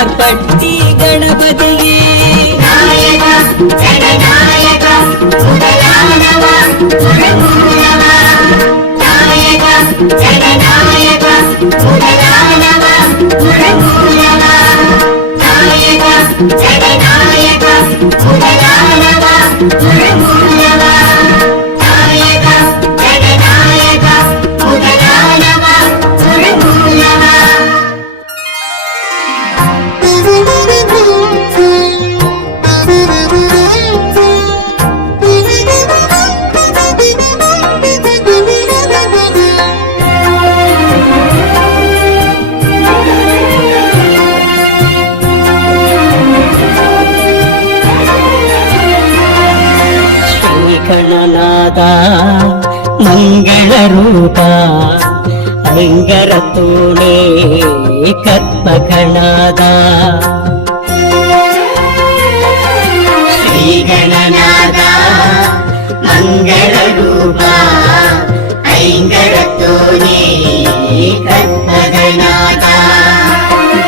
பிள்ளையார்பட்டி கணபதியே ಮಂಗಳ ರೂಪ ಲಿಂಗರತೋಣೆ ಕರ್ಪಗಣಾದ ಶ್ರೀ ಗಣನಾದ ಮಂಗಳ ರೂಪ ಐಂಗರತೋಣೆ ಕರ್ಪಗಣಾದ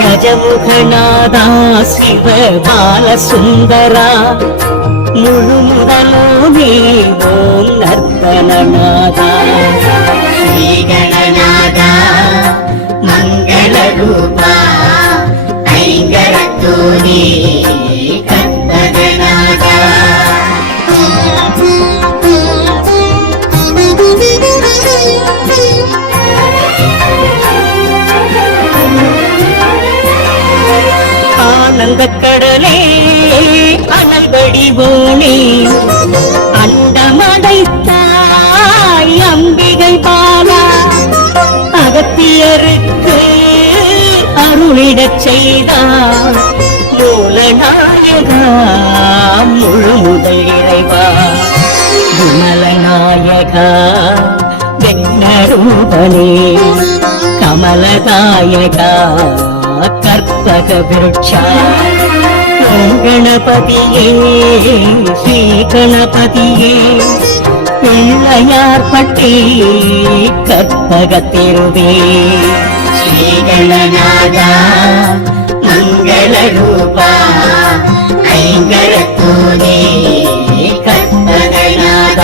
ಗಜಮುಖನಾದ ಶಿವ ಬಾಲ ಸುಂದರ ಮುಳುಮುದಲೋನೇ ಓಂ ನರ್ತನನಾದ ಶ್ರೀ ಗಣನಾದ ಮಂಗಳ ರೂಪ ಐಂಗರತೋನೇ ಕರ್ಪಗಣಾದ ஆனந்த கடலே அனல் வடிவோனே அண்டமடைத்தாய் அம்பிகை பாலா அகத்தியருக்கு அருளிடச் செய்தார் மூலநாயகா முழு முதல் இறைவா விமலநாயகா வெண்ணரூபனே கமலதாயகா கற்பக விருட்சா ಗಣಪತಿಯೇ ಶ್ರೀ ಗಣಪತಿಯೇ பிள்ளையார்பட்டி கற்பகத்திருவே ಶ್ರೀ ಗಣನಾದ ಮಂಗಳ ರೂಪ ಐಂಗರತೋನೇ ಕರ್ಪಗಣಾದ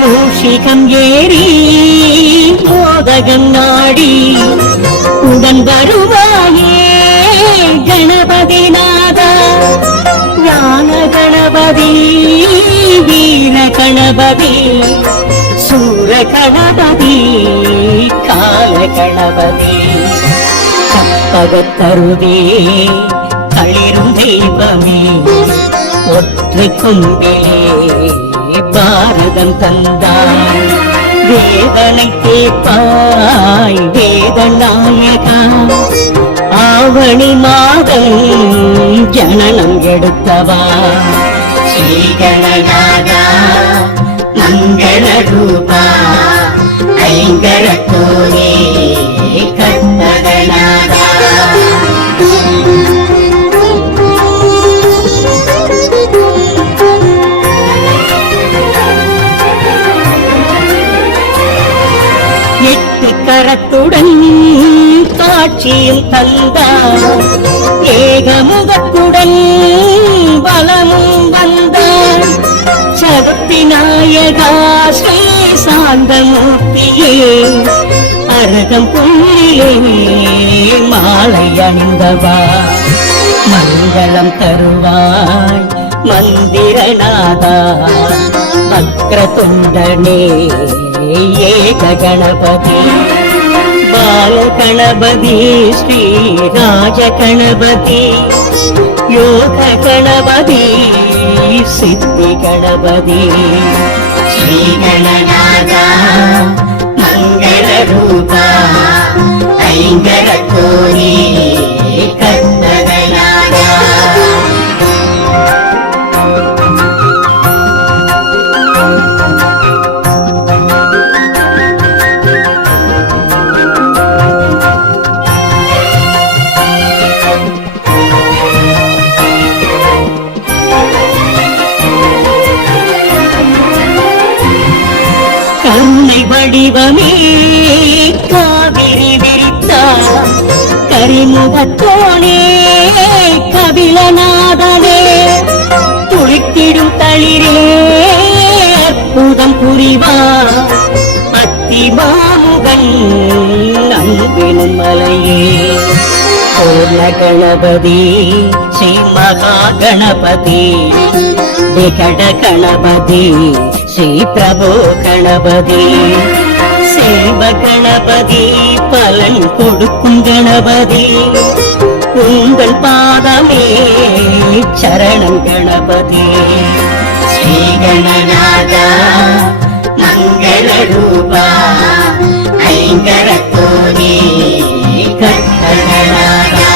மூஷிகம் ஏறி மோதகம் நாடி உடன் வருவாயே கணபதி நாதா ஞான கணபதி வீர கணபதி சூர கணபதி கால கணபதி கற்பகத்தருவே களிரும் தெய்வமே ஒற்றை கொம்பிலே பாரதம் தந்தாய் வேதனை கேட்பாய் வேதநாயகா ஆவணி மாதம் ஜனனம் எடுத்தவா ஸ்ரீ கணநாதா மங்கள ரூபா ஐங்கரத்தோனே கற்பகநாதா கரத்துடன் காட்சியும் தந்தார் ஏகமுகத்துடன் பலமும் வந்தார் சதுர்த்தி நாயகா ஸ்ரீ சாந்தமூர்த்தியே அரகம் புள்ளிலே மாலை அணிந்தவா மங்களம் தருவாய் மந்திரநாதா வக்ரதுண்டனே ஏக கணபதி பால கணபதி ஸ்ரீ ராஜ கணபதி யோக கணபதி சித்தி கணபதி ஸ்ரீ கணநாதா மங்கள ரூபா ஐங்கரத்தோனே கற்பகநாதா கருணை வடிவமே காவிரி விரித்தார் கரிமுகத்தோனே கபிலநாதனே துளித்திடும் தளிரே அற்புதம் புரிவார் அத்திமாமுகன் அன்பினும் மலையே பூர்ண கணபதி ஸ்ரீ மகா கணபதி விகட கணபதி ஸ்ரீ பிரபு கணபதி செல்வ கணபதி பலன் கொடுக்கும் கணபதி உங்கள் பாதமே சரணம் கணபதி ஸ்ரீ கணநாதா மங்கள ரூபா ஐங்கரத்தோனே கட்டகநாதா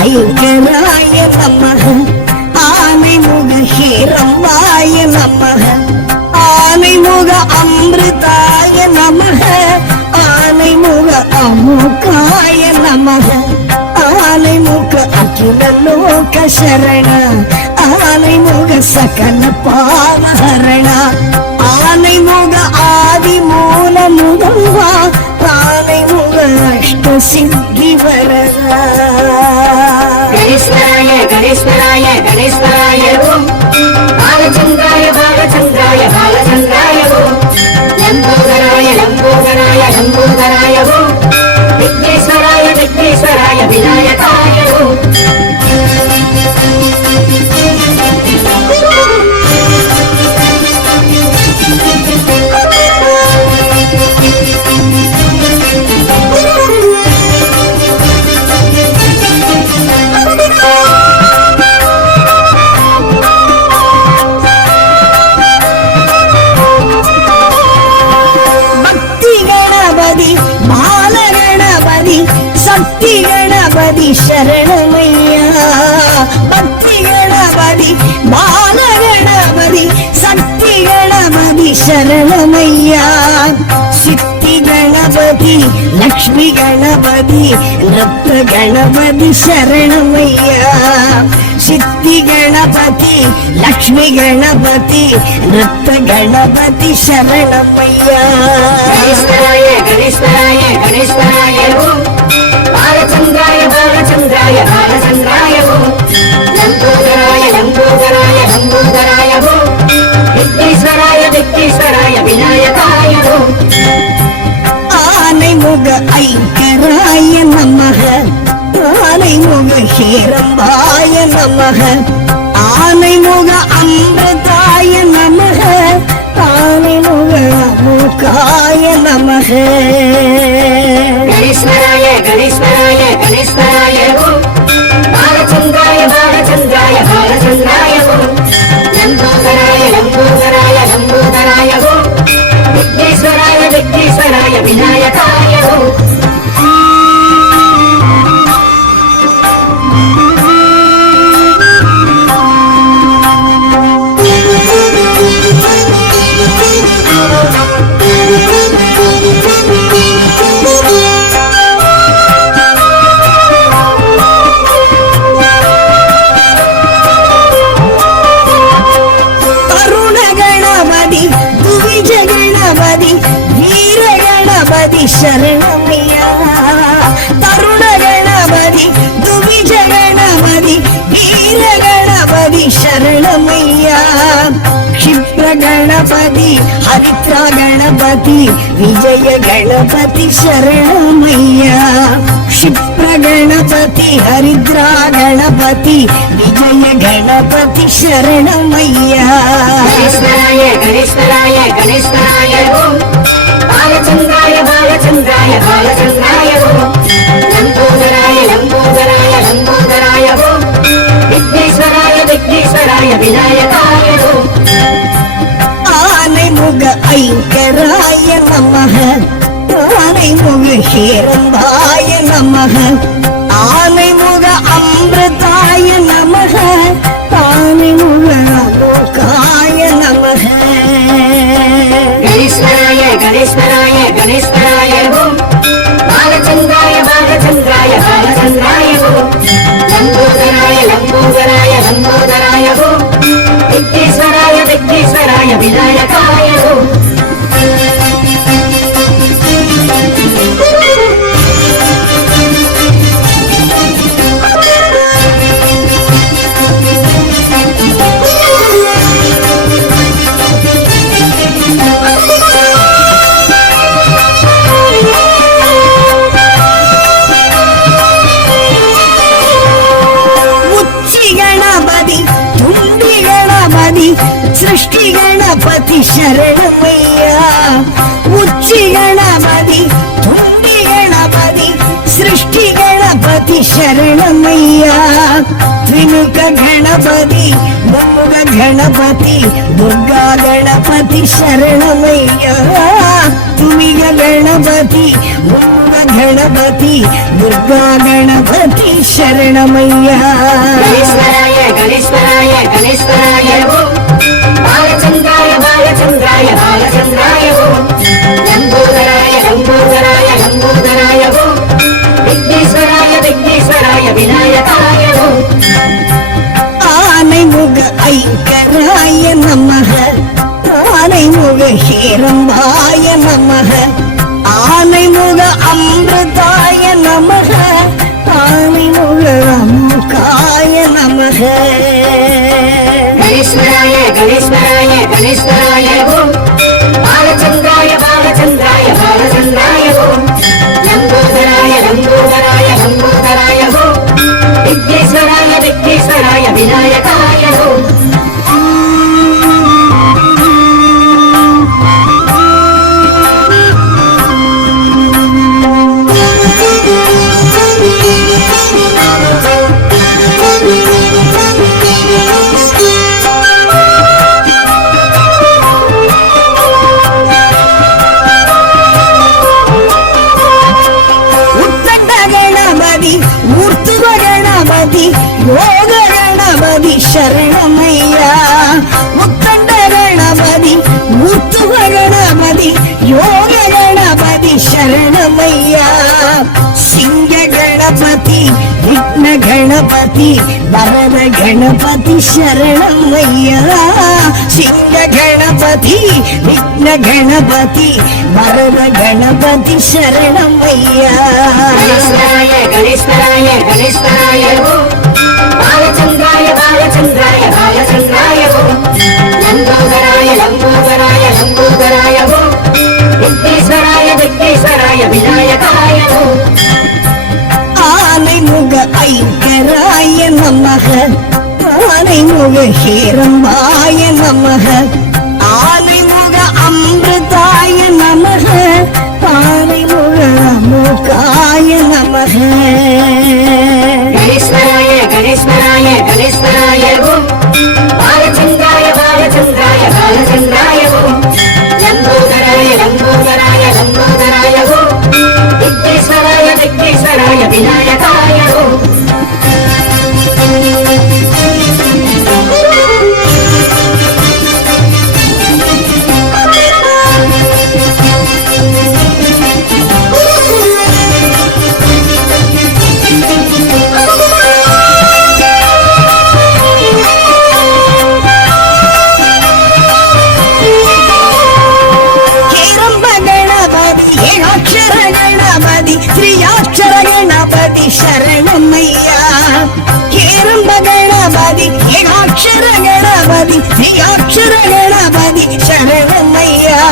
ஐங்கராய நமः ஆனைமுக ஹீரம்பாய நமः ஆனைமுக அமிர்தாய நமः ஆனைமுக அமுகாய நமः ஆனைமுக அகில லோக சரண ஆனைமுக சகல பாவஹரண ஆனைமுக ஆதி மூல முதல்வா ஆனைமுக அஷ்ட சித்தி வரதா गणेश्वराय गणेश्वराय गणेश्वराय ओम बालचंद्राय बालचंद्राय बालचंद्राय ओम लंबोदराय लंबोदराय लंबोदराय ओम विघ्नेश्वराय विघ्नेश्वराय विनायकाय ओम சரணமையா பக்தி கணபதி பால கணபதி சக்தி கணபதி சரணமையா சித்தி கணபதி லக்ஷ்மி கணபதி ரத்ன கணபதி சரணமையா சித்தி கணபதி லக்ஷ்மி கணபதி ரத்ன கணபதி சரணமையா गणेश्वराय गणेश्वराय गणेश्वराय ओम बालचंद्राय बालचंद्राय बालचंद्राय ओम लंबोदराय लंबोदराय लंबोदराय ओम विघ्नेश्वराय विघ्नेश्वराय विनायकाय ओम ஆனைமுக ஐங்கராய நமः ஆனைமுக ஹேரம்பாய நமः ஆனைமுக அமிர்தாய நமः ஆனைமுக அமுகாய நமः गणेश्वराय गणेश्वराय गणेश्वराय ओम बालचंद्राय बालचंद्राय बालचंद्राय ओम लंबोदराय लंबोदराय लंबोदराय ओम विघ्नेश्वराय विघ्नेश्वराय विनायकाय ओम சரணமையா தருண கணபதி துவிஜ கணபதி வீர கணபதி சரணமையா க்ஷிப்ர கணபதி ஹரித்ரா கணபதி விஜய கணபதி சரணமையா க்ஷிப்ர கணபதி ஹரித்ரா கணபதி விஜய கணபதி சரணமையா गणेश्वराय गणेश्वराय गणेश्वराय ओम बालचंद्राय बालचंद्राय बालचंद्राय ओम लंबोदराय लंबोदराय लंबोदराय ओम विघ्नेश्वराय विघ्नेश्वराय विनायकाय ओम ஆனைமுக ஆனைமுக ஐங்கராய நமக ஆனைமுக ஹேரந்தாய நமக ஆனைமுக அமிர்தாய நமக ஆனைமுக அமோகாய நமக கணேஸ்வராய கணேஸ்வராய கணேஸ்வராய ஓம் பாலச்சந்திராய பாலச்சந்திராய பாலச்சந்திராய ஓம் லம்போதராய லம்போதராய லம்போதராய ஓம் விக்னேஸ்வராய விக்னேஸ்வராய விநாயகாய ஓம் सृष्टि गणपति शरणमैया उच्ची गणपति तुंडी गणपति सृष्टि गणपति शरणमैया त्रिमुख गणपति मुमुख गणपति दुर्गा गणपति शरणमैया तुमिग गणपति मुमुख गणपति दुर्गा गणपति शरणमैया गणेश्वराय गणेश्वराय गणेश्वराय ओम बालचन्द्राय बालचन्द्राय बालचन्द्राय ओम लम्बोदराय लम्बोदराय लम्बोदराय ओम विघ्नेश्वराय विघ्नेश्वराय विनायकाय ओम आनैमुख ऐङ्कराय नमः आनैमुख हेरम्बाय नमः आनैमुख अमृताय नमः आनैमुख अमुकाय नमः गणेश्वराय गणेश्वराय गणेश्वराय ओम बालचन्द्राय बालचन्द्राय बालचन्द्राय ओम लम्बोदराय लम्बोदराय लम्बोदराय ओम विघ्नेश्वराय विघ्नेश्वराय विनायकाय ओम योग गणपति शरणमैया मुत्तंड गणपति मूर्तुव गणपति योग गणपति शरणमैया सिंह गणपति विघ्न गणपति वरद गणपति शरणमैया सिंह गणपति विघ्न गणपति वरद गणपति शरणमैया गणेश्वराय गणेश्वराय गणेश्वराय ओम बालचन्द्राय बालचन्द्राय बालचन्द्राय ओम लम्बोदराय लम्बोदराय लम्बोदराय ओम विघ्नेश्वराय विघ्नेश्वराय विनायकाय ओम आनैमुख ऐङ्कराय नमः आनैमुख हेरम्बाय नमः आनैमुख अमृताय नमः आनैमुख अमुकाय नमः गणेश्वराय गणेश्वराय गणेश्वराय ओम बालचन्द्राय बालचन्द्राय बालचन्द्राय ओम लम्बोदराय लम्बोदराय लम्बोदराय ओम विघ्नेश्वराय विघ्नेश्वराय विनायकाय ओम शरणमैया हेरम्ब गणपति एकाक्षर गणपति त्रियाक्षर गणपति शरणमैया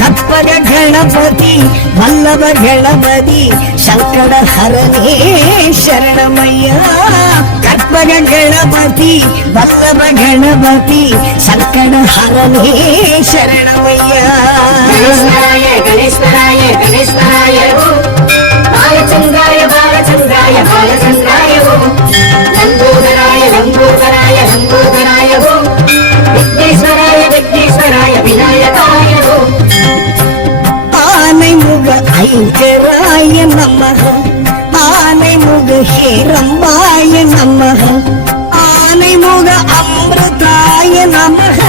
कप्पग गणपति वल्लभ गणपति शंकर हरणे शरणमैया कप्पग गणपति वल्लभ गणपति शंकर हरणे शरणमैया गणेश्वराय गणेश्वराय गणेश्वराय ओम बालचन्द्राय बालचन्द्राय बालचन्द्राय ओम लम्बोदराय लम्बोदराय लम्बोदराय ओम विघ्नेश्वराय विघ्नेश्वराय विनायकाय சங்கராய நமः ஆனைமுக ஹேரம்பாய நமः ஆனைமுக அமிர்தாய நமः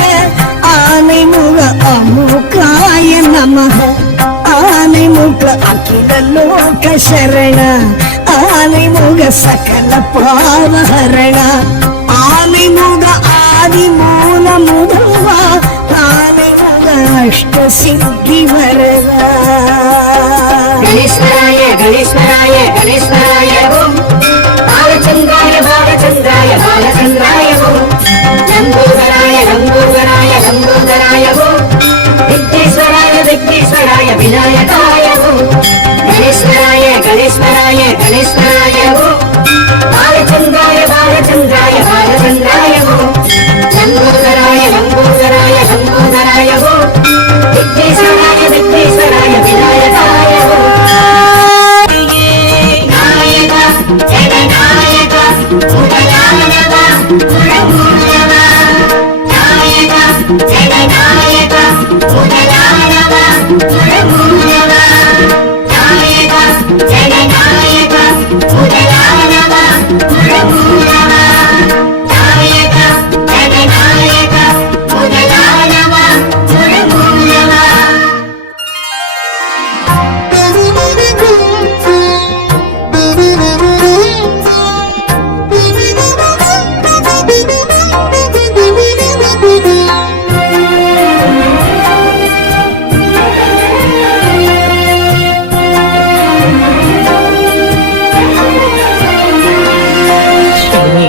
ஆனைமுக அமுகாய நமः ஆனைமுக அகில லோக சரண ஆனைமுக சகல பாவஹரண ஆனைமுக ஆதி மூல முதல்வா ஆனைமுக அஷ்ட சித்தி வரதா गणेश्वराय गणेश्वराय गणेश्वराय ओम बालचंद्राय बालचंद्राय बालचंद्राय ओम लंबोदराय लंबोदराय लंबोदराय ओम विघ्नेश्वराय विघ्नेश्वराय विनायकाय ओम गणेश्वराय गणेश्वराय गणेश्वराय ओम बालचंद्राय बालचंद्राय बालचंद्राय ओम लंबोदराय लंबोदराय लंबोदराय ओम विघ्नेश्वराय विघ्नेश्वराय विनायकाय ओम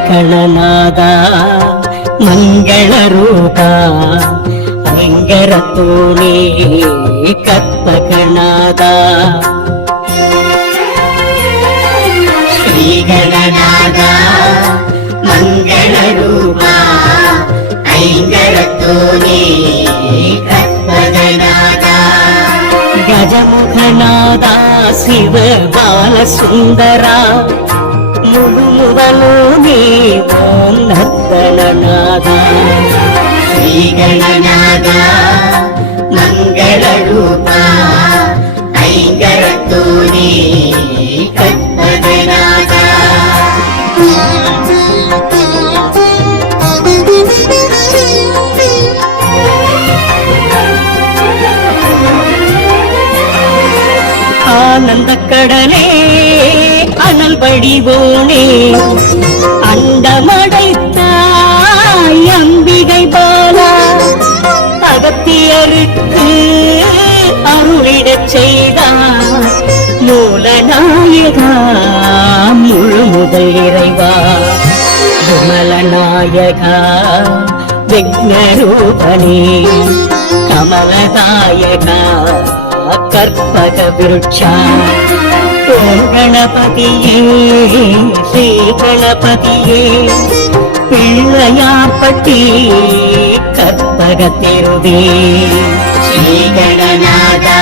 ಗಣನಾದ ಮಂಗಳ ರೂಪ ಅಂಗರ ತೋಣೆ ಕಪ್ಪಗಣಾದ ಶ್ರೀ ಗಣನಾದ ಮಂಗಳ ರೂಪ ಐಂಗರ ತೋಣೆ ಕಪ್ಪಗಣಾದ ಗಜಮುಖನಾದ ಶಿವ ಬಾಲ ಸುಂದರ ಮುಳುಮುದಲು ನೀವನ್ನದ್ದಳನಾದ ಶ್ರೀಗಣನಾದ ಮಂಗಳ ರೂಪ ಐಂಗರ ತೋಣೆ ಕಪ್ಪಗಣಾದ ஆனந்த கடலே அனல் வடிவோனே அண்டமடைத்தாய் அம்பிகை பாலா அகத்தியருக்கு அருளிடச் செய்தார் மூலநாயகா முழு முதல் இறைவா விமலநாயகா விக்னரூபனே கமலதாயகா கற்பக விருட்சா ஓம் கணபதியே ஸ்ரீ கணபதியே பிள்ளையாப்பட்டி கற்பக திருவே ஸ்ரீ கணநாதா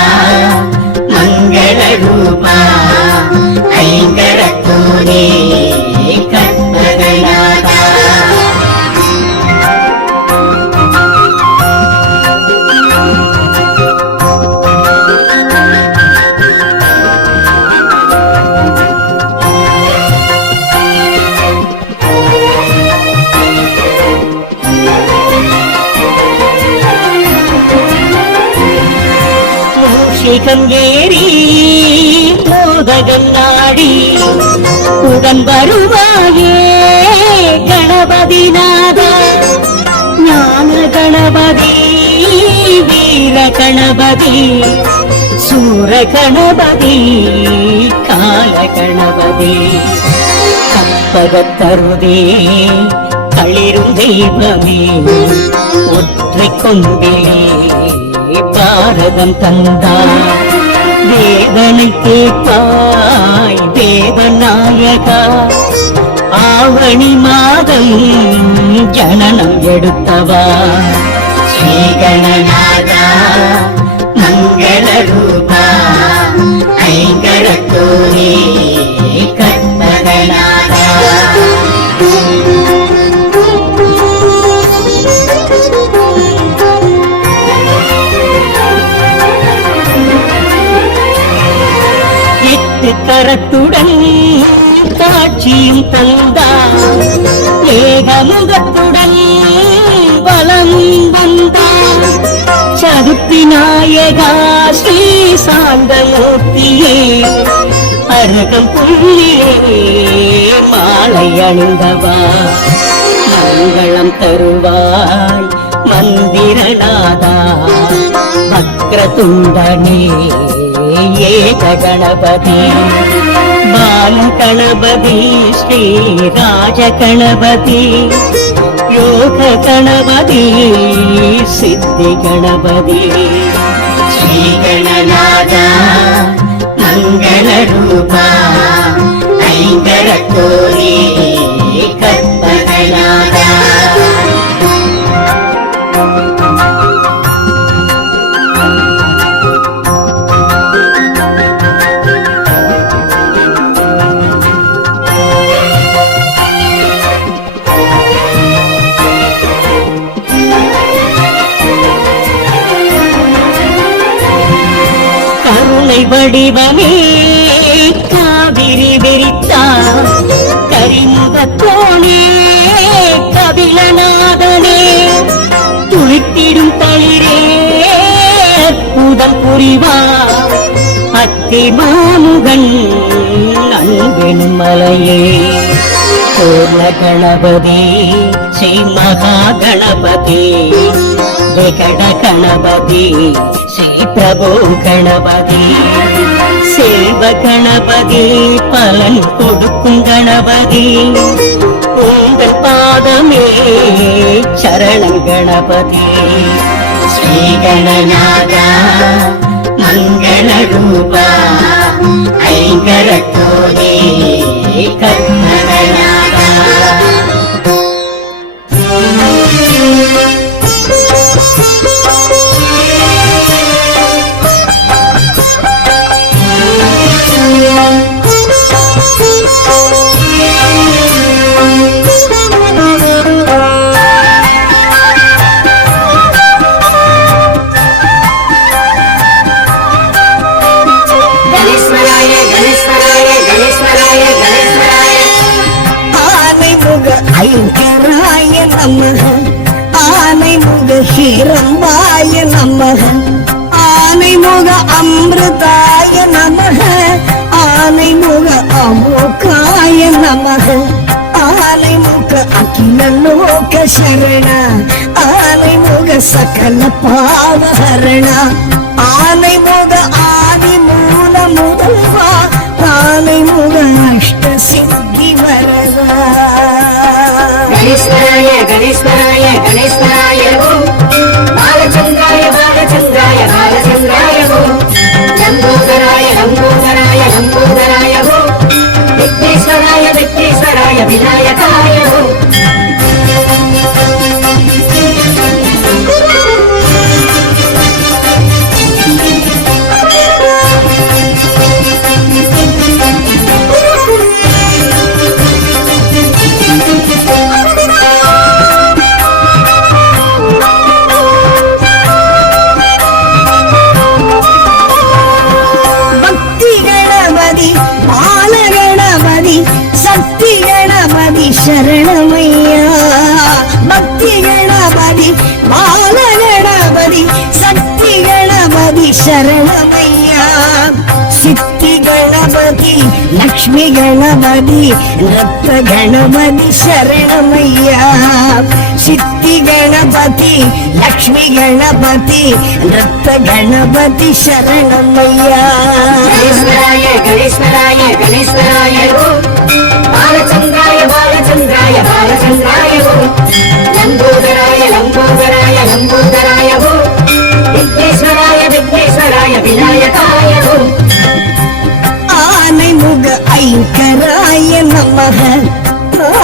மங்கள ரூபா ஐங்கர தோணே கற்பகநாதா மூஷிகம் ஏறி மோதகம் நாடி உடன் வருவாயே கணபதி நாதா ஞான கணபதி வீர கணபதி சூர கணபதி கால கணபதி கற்பகத்தருதே களிரும் தெய்வமே ஒற்றை கொம்பிலே பாரதம் தந்தாய் வேதனை கேட்பாய் தேவநாயகா ஆவணி மாதம் ஜனனம் எடுத்தவா ஸ்ரீகணநாதா மங்கள ரூபா ஐங்கர தோணே கற்பகநாதா கரத்துடன் காட்சியும் தந்தார், ஏகமுகத்துடன் பலம் வந்தார். சதுர்த்தி நாயகா ஸ்ரீ சாந்தமூர்த்தியே, அரகம் புள்ளியே மாலை அணிந்தவா, மங்களம் தருவாய் மந்திரநாதா, வக்ரதுண்டனே ஏக கணபதி, பால கணபதி ஸ்ரீ ராஜ கணபதி, யோக கணபதி சித்தி கணபதி, ஸ்ரீ கணநாதா மங்கள ரூபா, ஐங்கரத்தோரே கற்பகநாதா. கருணை வடிவமே காவிரி விரித்தார், கரிமுகத்தோனே கபிலநாதனே, துளித்திடும் தளிரே அற்புதம் புரிவார், அத்தி மாமுகன் அன்பெனும் மலையே, பூர்ண கணபதி ஸ்ரீ மகா கணபதி, விகட கணபதி ஸ்ரீ பிரபு கணபதி, செல்வ கணபதி பலன் கொடுக்கும் கணபதி, உங்கள் பாதமே சரணம் கணபதி, ஸ்ரீ கணநாதா மங்கள ரூபா, ஐங்கரத்தோரே கற்பகநாதா. ஐங்கராய நமः, ஆனைமுக ஹிரம்பாய நமः, ஆனைமுக அமிர்தாய நமः, ஆனைமுக அமோகாய நமः, ஆனைமுக அகில லோக சரண, ஆனைமுக சகல பாவஹரண, ஆனைமுக ஆதி மூல முதல்வா, ஆனைமுக அஷ்ட சித்தி வரதா. गणेश्वराय गणेश्वराय गणेश्वराय ओम, बालचंद्राय बालचंद्राय बालचंद्राय ओम, लंबोदराय लंबोदराय लंबोदराय ओम, विघ्नेश्वराय विघ्नेश्वराय विनायकाय ओम. சரணமையா, பக்தி கணபதி பால கணபதி சக்தி கணபதி சரணமையா, சித்தி கணபதி லக்ஷ்மி கணபதி ரத்த கணபதி சரணமையா, சித்தி கணபதி லக்ஷ்மி கணபதி ரத்த கணபதி சரணமையா. गणेश्वराय गणेश्वराय गणेश्वराय ओम, बालचंद्राय बालचंद्राय बालचंद्राय ओम, लंबोदराय लंबोदराय लंबोदराय ओम, विघ्नेश्वराय विघ्नेश्वराय विनायकाय ओम. ஆனைமுக ஐங்கராய நமः,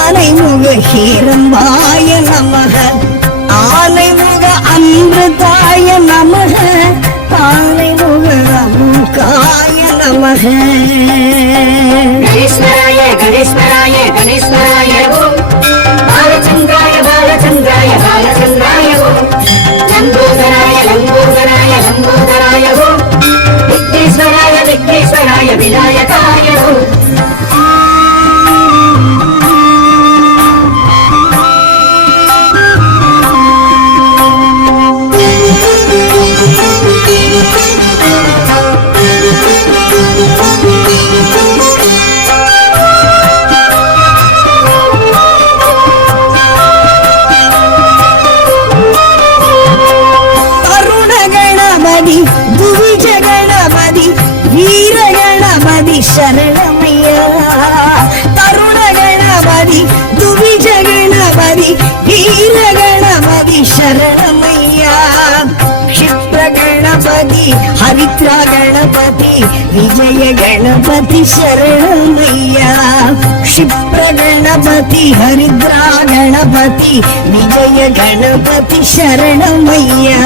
ஆனைமுக ஹிரம்பாய நமः, ஆனைமுக அமிர்தாய நமः, ஆனைமுக அமுகாய நமः. गणेश्वराय गणेश्वराय गणेश्वराय ओम, बालचंद्राय बालचंद्राय बालचंद्राय ओम, लंबोदराय लंबोदराय लंबोदराय ओम, विघ्नेश्वराय विघ्नेश्वराय विनायकाय சரணமையா தருண கணபதி துவிஜ கணபதி வீர கணபதி சரணமையா க்ஷிப்ர கணபதி ஹரித்ரா கணபதி விஜய கணபதி சரணமையா க்ஷிப்ர கணபதி ஹரித்ரா கணபதி விஜய கணபதி சரணமையா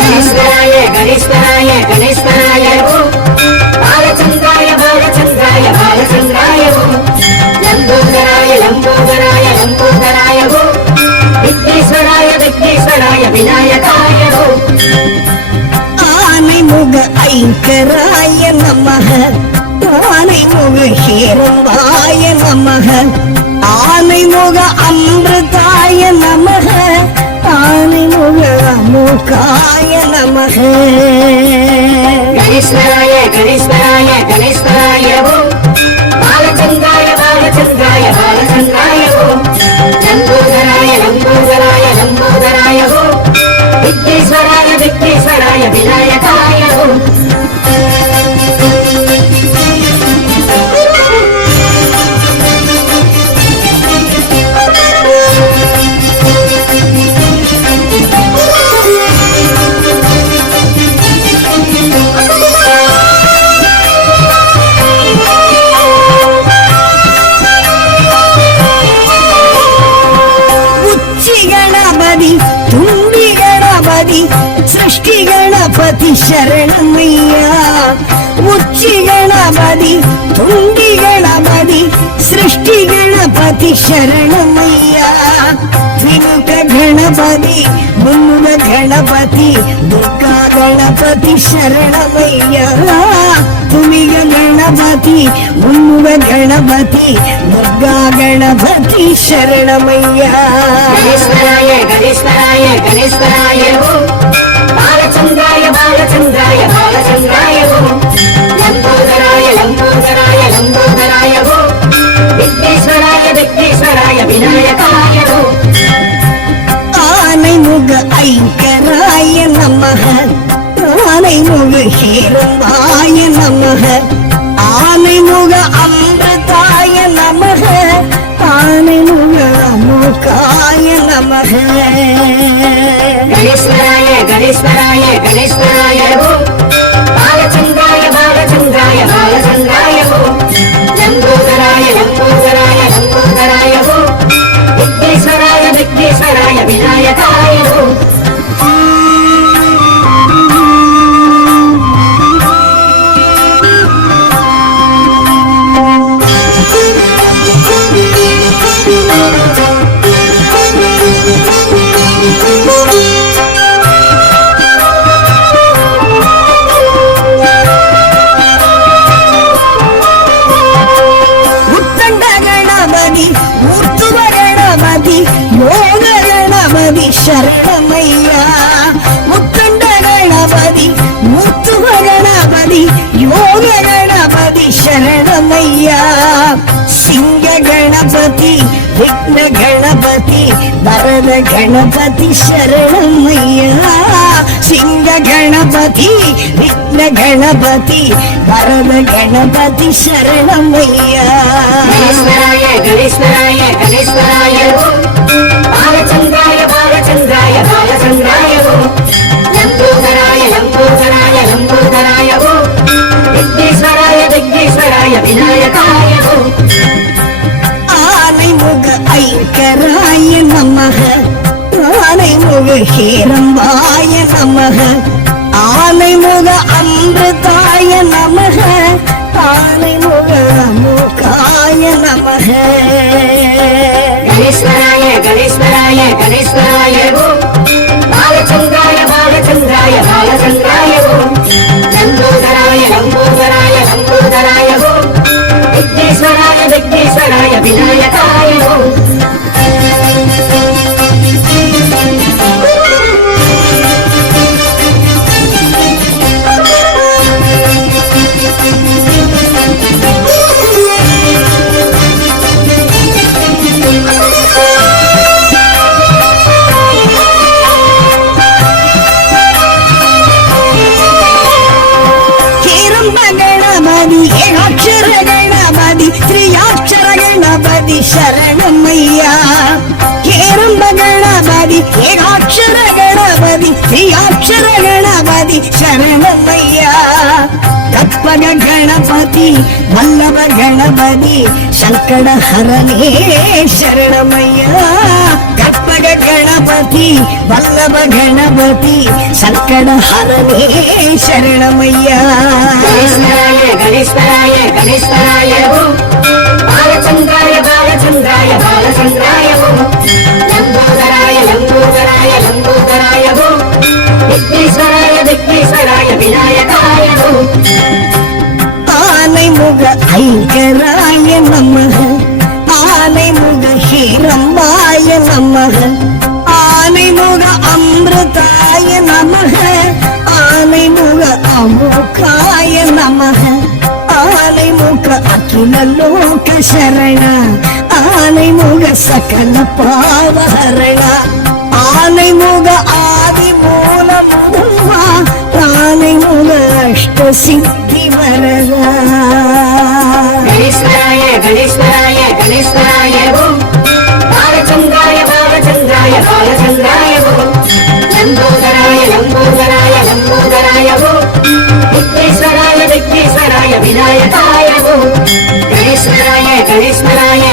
கணேஸ்வராய கணேஸ்வராய கணேஸ்வராய ஓம் பாலச்சந்திராய பாலச்சந்திராய பாலச்சந்திராய ஓம் லம்போதராய லம்போதராய லம்போதராய ஓம் விக்னேஸ்வராய விக்னேஸ்வராய விநாயகாய ஓம் ஆனைமுக ஐங்கராய நமஹ ஆனைமுக ஹேரவாய நமஹ ஆனைமுக அமிர்தாய நமஹ ஆனைமுக அமுகாய நமஹ கணேஸ்வராய கணேஸ்வராய கணேஸ்வராய ஓம் பாலச்சந்திராய பாலச்சந்திராய பாலச்சந்திராய ஓம் லம்போதராய லம்போதராய லம்போதராய ஓம் விக்னேஸ்வராய விக்னேஸ்வராய விநாயகாய ஓம் सृष्टि गणपति शरणमैया उच्ची गणपति तुंडी गणपति सृष्टि गणपति शरणमैया विनुक गणपति मुन्नुग गणपति दुर्गा गणपति शरणमैया तुमिग गणपति मुन्नुग गणपति दुर्गा गणपति शरणमैया गणेश्वराय गणेश्वराय गणेश्वराय ओम बालचंद्राय बालचंद्राय बालचंद्राय ओम लंबोदराय लंबोदराय लंबोदराय ओम विघ्नेश्वराय विघ्नेश्वराय विनायकाय ओम ஆனைமுக ஐங்கராய நமஹ ஆனைமுக ஹேரவாய நமஹ ஆனைமுக அமிர்தாய நமஹ ஆனைமுக அமுகாய நமஹ गणेश्वराय गणेश्वराय गणेश्वराय ओम बालचंद्राय बालचंद्राय बालचंद्राय ओम लंबोदराय लंबोदराय लंबोदराय ओम विघ्नेश्वराय विघ्नेश्वराय विनायकाय ओम शरणमैया मुत्कंड गणपति मुत्तुव गणपति योग गणपति शरणमैया सिंह गणपति विघ्न गणपति वरद गणपति शरणमैया सिंह गणपति विघ्न गणपति वरद गणपति शरणमैया गणेश्वराय गणेश्वराय गणेश्वराय ओम बालचंद्राय बालचंद्राय बालचंद्राय ओम लंबोदराय लंबोदराय लंबोदराय ओम विघ्नेश्वराय विघ्नेश्वराय विनायकाय ओम ஆனைமுக ஐங்கராய நமஹ ஆனைமுக ஹேரவாய நமஹ ஆனைமுக அமிர்தாய நமஹ ஆனைமுக அமுகாய நமஹ गणेश्वराय गणेश्वराय गणेश्वराय ओम बालचंद्राय बालचंद्राय बालचंद्राय ओम लंबोदराय लंबोदराय लंबोदराय ओम विघ्नेश्वराय विघ्नेश्वराय विनायकाय ओम ஹேரம்ப கணபதி ஏகாட்சர ಶರಣಮಯ್ಯ ಕೇರಂಬ ಗಣಪತಿ ಏಕಾಕ್ಷರ ಗಣಪತಿ ಶ್ರೀಯಾಕ್ಷರ ಗಣಪತಿ ಶರಣಮಯ್ಯ ಕಪ್ಪಗ ಗಣಪತಿ ವಲ್ಲಭ ಗಣಪತಿ ಶಂಕರ ಹರನೇ ಶರಣಮಯ್ಯ ಕಪ್ಪಗ ಗಣಪತಿ ವಲ್ಲಭ ಗಣಪತಿ ಶಂಕರ ಹರನೇ ಶರಣಮಯ್ಯ ಗಣೇಶ್ವರಾಯ ಗಣೇಶ್ವರಾಯ ಓಂ ಬಾಲಚಂದ್ರಾಯ ಬಾಲಚಂದ್ರಾಯ ಬಾಲಚಂದ್ರಾಯ ಓಂ ಲಂಬೋದರಾಯ ಲಂಬೋದರಾಯ ಲಂಬೋದರಾಯ ಓಂ ವಿಘ್ನೇಶ್ವರಾಯ ವಿಘ್ನೇಶ್ವರಾಯ ವಿನಾಯಕಾಯ ಓಂ ஆனை முக ஐங்கராய நமக ஆனை முக ஹீரம்பாய நமக ஆனை முக அமிர்தாய நமக ஆனை முக அமுகாய நமக ஆனை முக அகில லோக சரண ஆனை முக சகல பாவஹரண ஆனை முக ஆதி மூல முதல்வா ஆனை முக அஷ்ட சித்தி வரதா ಗಣೇಶ್ವರಾಯ ಗಣೇಶ್ವರಾಯ ಗಣೇಶ್ವರಾಯ ಓಂ ಬಾಲಚಂದ್ರಾಯ ಬಾಲಚಂದ್ರಾಯ ಬಾಲಚಂದ್ರಾಯ ಓಂ ಲಂಬೋದರಾಯ ಲಂಬೋದರಾಯ ಲಂಬೋದರಾಯ ಓಂ ವಿಘ್ನೇಶ್ವರಾಯ ವಿಘ್ನೇಶ್ವರಾಯ ವಿನಾಯಕಾಯ ಓಂ ಗಣೇಶ್ವರಾಯ ಗಣೇಶ್ವರಾಯ